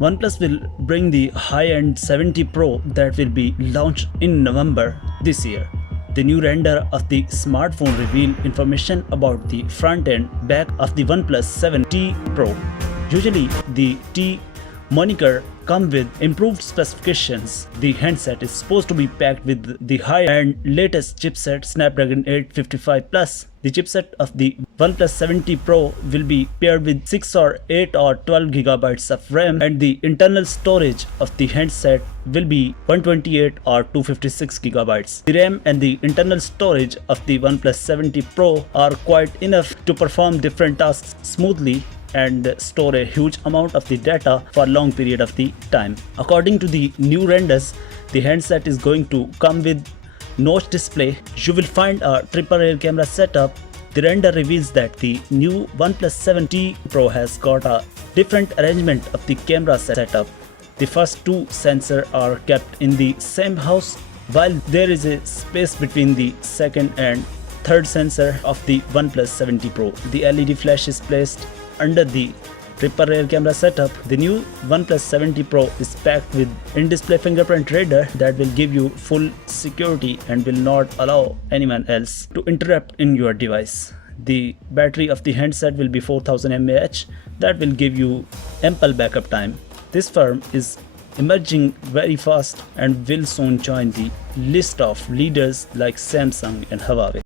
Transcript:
OnePlus will bring the high-end 70 Pro that will be launched in November this year. The new render of the smartphone reveal information about the front and back of the OnePlus 7T Pro. Usually, the T moniker come with improved specifications. The handset is supposed to be packed with the high-end latest chipset Snapdragon 855 Plus. The chipset of the OnePlus 7T Pro will be paired with 6 or 8 or 12 gigabytes of RAM, and the internal storage of the handset will be 128 or 256 gigabytes. The RAM and the internal storage of the OnePlus 7T Pro are quite enough to perform different tasks smoothly and store a huge amount of the data for a long period of the time. According to the new renders, the handset is going to come with notch display. You will find a triple rear camera setup. The render reveals that the new OnePlus 7T Pro has got a different arrangement of the camera setup. The first two sensors are kept in the same house, while there is a space between the second and third sensor of the OnePlus 7T Pro. The LED flash is placed under the triple rear camera setup. The new OnePlus 7T Pro is packed with in-display fingerprint reader that will give you full security and will not allow anyone else to interrupt in your device. The battery of the handset will be 4000 mAh. That will give you ample backup time. This firm is emerging very fast and will soon join the list of leaders like Samsung and Huawei.